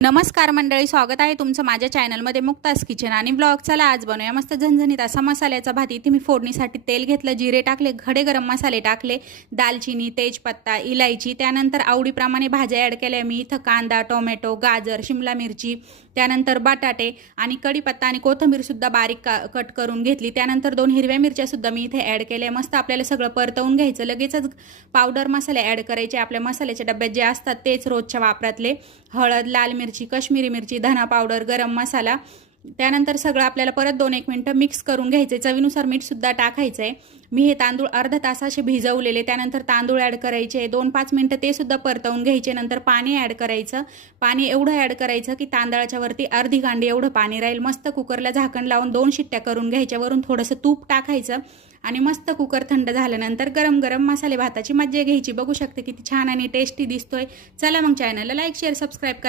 नमस्कार मंडळी, स्वागत आहे तुमचं माझ्या चॅनलमध्ये मुक्तास किचन आणि ब्लॉग. चला आज बनवूया मस्त झणझणीत असा मसाल्याचा भात. इथे मी फोडणीसाठी तेल घेतलं, जिरे टाकले, खडे गरम मसाले टाकले, दालचिनी, तेजपत्ता, इलायची, त्यानंतर आवडीप्रमाणे भाज्या ॲड केल्या मी. इथं कांदा, टोमॅटो, गाजर, शिमला मिरची, त्यानंतर बटाटे आणि कढीपत्ता आणि कोथिंबीरसुद्धा बारीक कट करून घेतली. त्यानंतर 2 हिरव्या मिरच्यासुद्धा मी इथे ॲड केल्या. मस्त आपल्याला सगळं परतवून घ्यायचं. लगेचच पावडर मसाले ॲड करायचे. आपल्या मसाल्याच्या डब्यात जे असतात तेच रोजच्या वापरातले. हळद, लाल मिरची, कश्मीरी मिरची, धना पावडर, गरम मसाला. त्यानंतर सगळं आपल्याला परत 2-1 मिनिटं मिक्स करून घ्यायचे. चवीनुसार मीठसुद्धा टाकायचं आहे. मी हे तांदूळ अर्धा तास असे भिजवलेले. त्यानंतर तांदूळ ॲड करायचे. 2-5 मिनिटं ते सुद्धा परतवून घ्यायचे. नंतर पाणी ॲड करायचं. पाणी एवढं ॲड करायचं की तांदळाच्या वरती अर्धी गांडी एवढं पाणी राहील. मस्त कुकरला झाकण लावून 2 शिट्ट्या करून घ्यायच्या. वरून थोडंसं तूप टाकायचं आणि मस्त कुकर थंड झाल्यानंतर गरम गरम मसाले भाताची मज्जा घ्यायची. बघू शकते किती छान आणि टेस्टी दिसतोय. चला मग चॅनलला लाईक, शेअर, सबस्क्राईब करा.